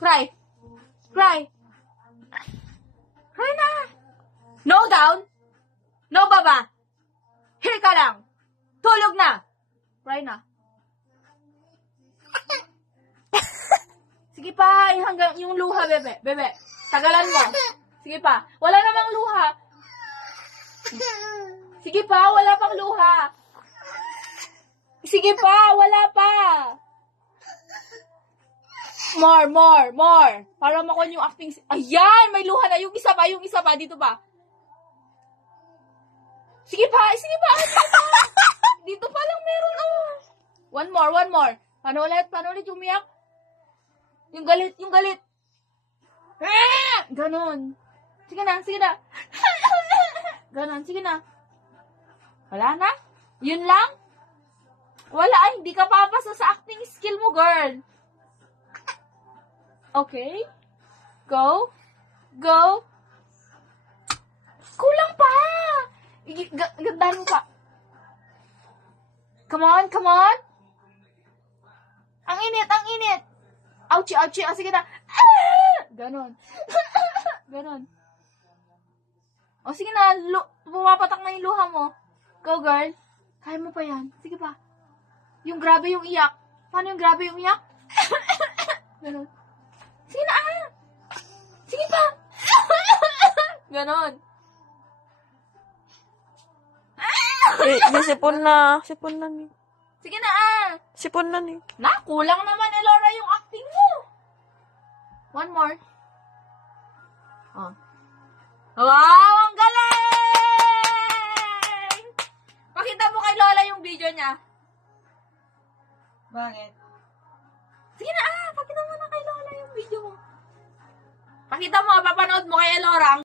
Cry. Cry. Cry na. No down. No baba. Here ka lang. Tulog na. Cry na. Sige pa, hanggang yung luha, bebe. Bebe, tagalan mo. Sige pa. Wala namang luha. Sige pa, wala pang luha. Sige pa, wala pa. More. Para makon yung acting. Ayan, may luha na. Yung isa pa. Dito pa. Sige pa. Dito pa lang meron, oh. One more. Paano ulit umiyak? Yung galit. Ganon. Sige na. Ganon, sige na. Wala na? Yun lang? Wala, ay, hindi ka papasa sa acting skill mo, girl. Okay. Go. Kulang pa. Gandahan mo pa. Come on. Ang init. Ouchie. Sige na. Ganon. O, sige na. Pumapatak na yung luha mo. Go, girl. Kaya mo pa yan. Sige pa. Yung grabe yung iyak. Paano yung grabe yung iyak? Ganon. Sige na, Sige pa. Ganon. Sipon na ni. Sige na, Sipon na ni. Kulang naman, Elora, yung acting mo. One more. Oh. Wow, ang galing! Pakita mo kay Lola yung video niya. Bakit? Sige na, pakita mo na kay Lola yung video mo. Pakita mo, papanood mo kay Elora.